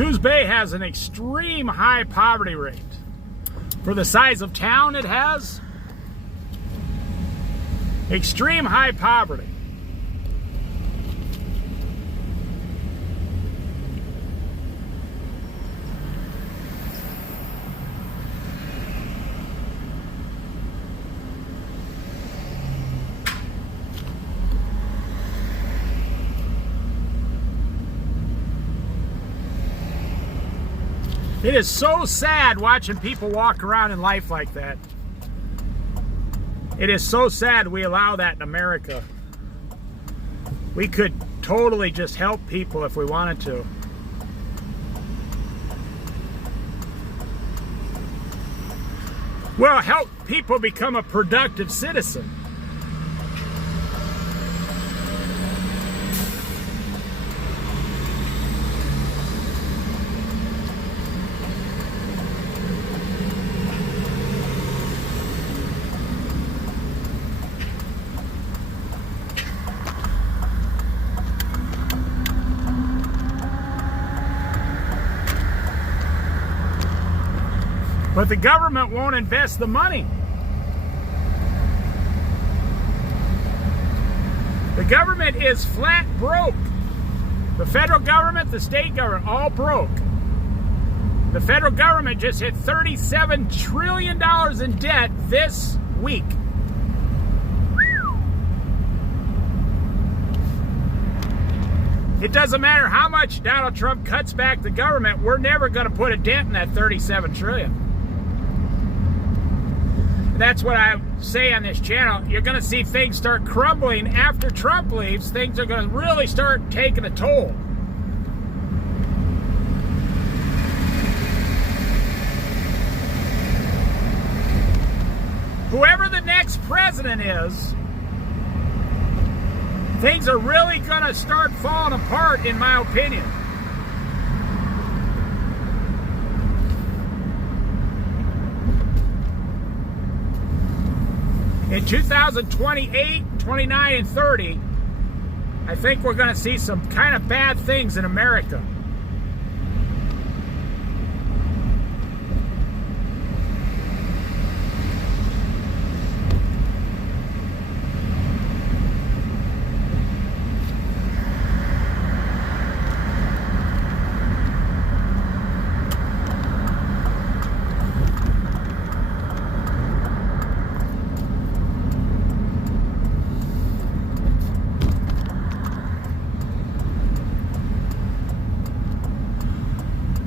Coos Bay has an extreme high poverty rate. For the size of town it has, extreme high poverty. It is so sad watching people walk around in life like that. It is so sad we allow that in America. We could totally just help people if we wanted to. Well, help people become a productive citizen. But the government won't invest the money. The government is flat broke. The federal government, the state government, all broke. The federal government just hit $37 trillion in debt this week. It doesn't matter how much Donald Trump cuts back the government, we're never going to put a dent in that $37 trillion. That's what I say on this channel. You're going to see things start crumbling after Trump leaves. Things are going to really start taking a toll. Whoever the next president is, things are really going to start falling apart, in my opinion. In 2028, 29, and 30, I think we're going to see some kind of bad things in America.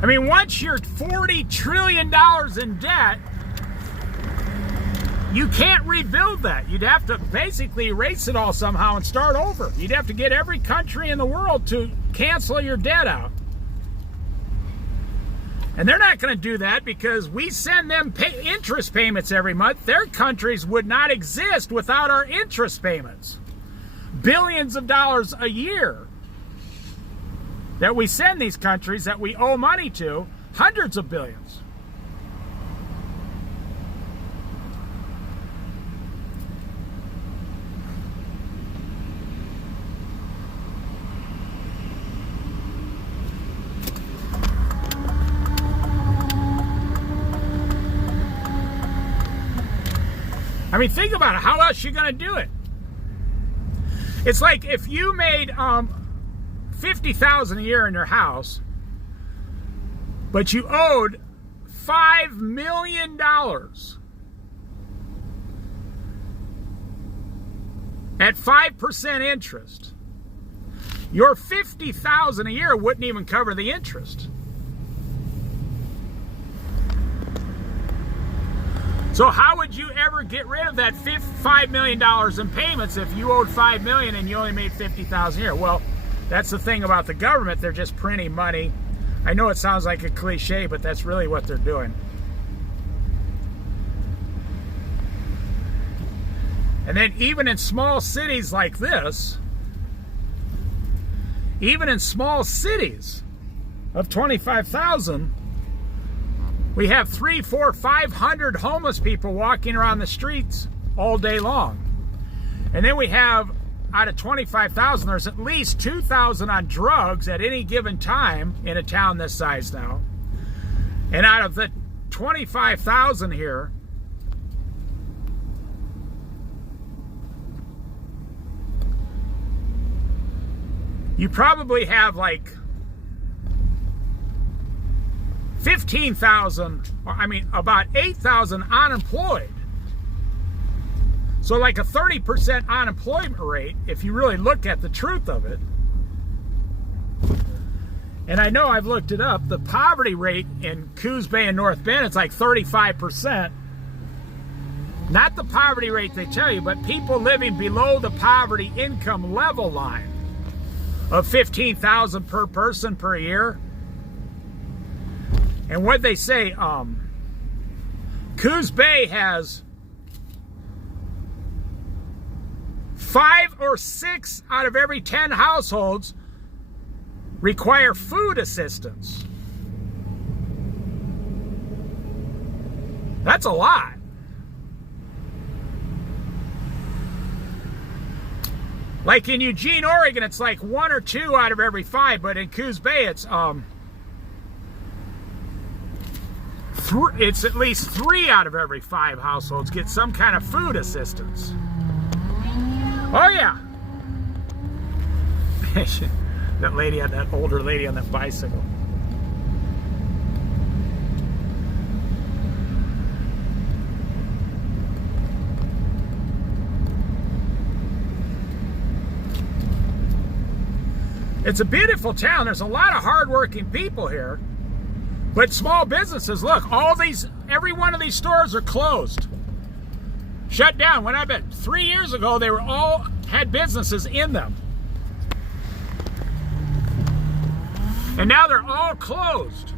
I mean, once you're $40 trillion in debt, you can't rebuild that. You'd have to basically erase it all somehow and start over. You'd have to get every country in the world to cancel your debt out. And they're not going to do that because we send them interest payments every month. Their countries would not exist without our interest payments. Billions of dollars a year that we send these countries that we owe money to, hundreds of billions. I mean, think about it. How else are you going to do it? It's like if you made $50,000 a year in your house, but you owed $5 million at 5% interest. Your $50,000 a year wouldn't even cover the interest. So how would you ever get rid of that $5 million in payments if you owed $5 million and you only made $50,000 a year? Well, that's the thing about the government. They're just printing money. I know it sounds like a cliche, but that's really what they're doing. And then even in small cities like this, even in small cities of 25,000, we have 300, 400, 500 homeless people walking around the streets all day long. And then we have out of 25,000, there's at least 2,000 on drugs at any given time in a town this size now. And out of the 25,000 here, you probably have like 15,000, I mean about 8,000 unemployed. So like a 30% unemployment rate, if you really look at the truth of it. And I know I've looked it up, the poverty rate in Coos Bay and North Bend, it's like 35%. Not the poverty rate they tell you, but people living below the poverty income level line of 15,000 per person per year. And what they say, Coos Bay has 5 or 6 out of every 10 households require food assistance. That's a lot. Like in Eugene, Oregon, it's like 1 or 2 out of every 5, but in Coos Bay, it's at least 3 out of every 5 households get some kind of food assistance. Oh yeah. that older lady on that bicycle. It's a beautiful town. There's a lot of hardworking people here. But small businesses, look, every one of these stores are closed. Shut down. When I bet 3 years ago, they were all had businesses in them. And now they're all closed.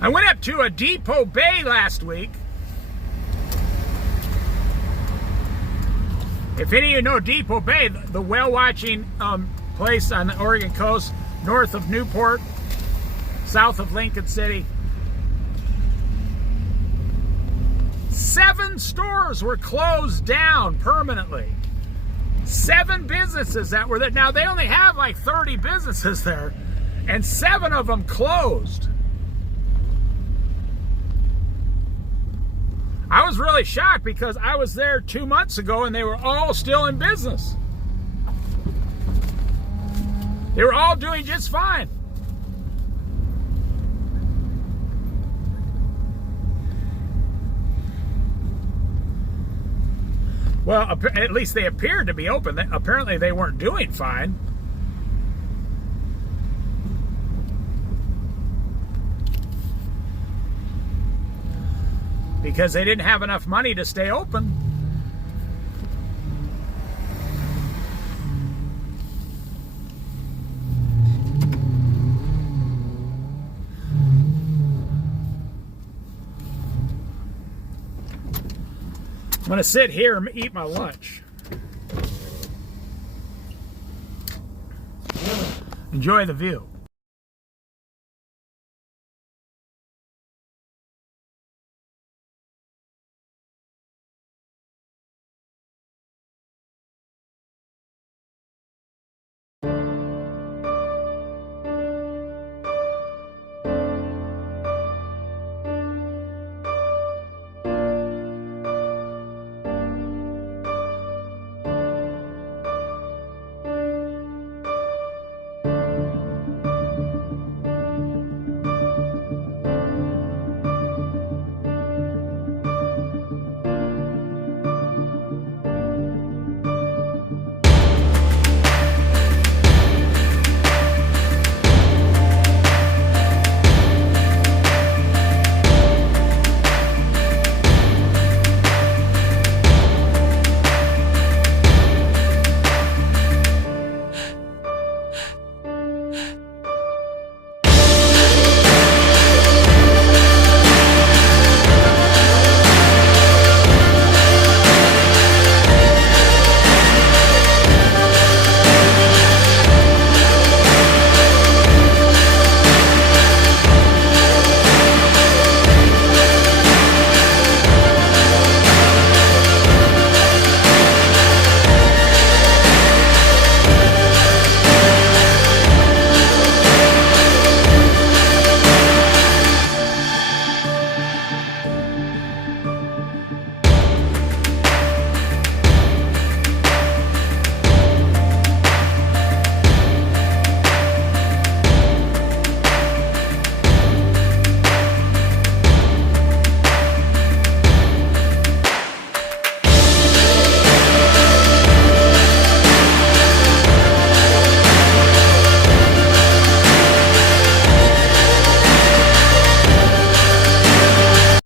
I went up to a Depot Bay last week. If any of you know Depot Bay, the whale watching place on the Oregon coast, north of Newport, south of Lincoln City. 7 stores were closed down permanently. 7 businesses that were there. Now they only have like 30 businesses there, and 7 of them closed. I was really shocked because I was there 2 months ago and they were all still in business. They were all doing just fine. Well, at least they appeared to be open. Apparently they weren't doing fine. Because they didn't have enough money to stay open. I'm going to sit here and eat my lunch. Enjoy the view.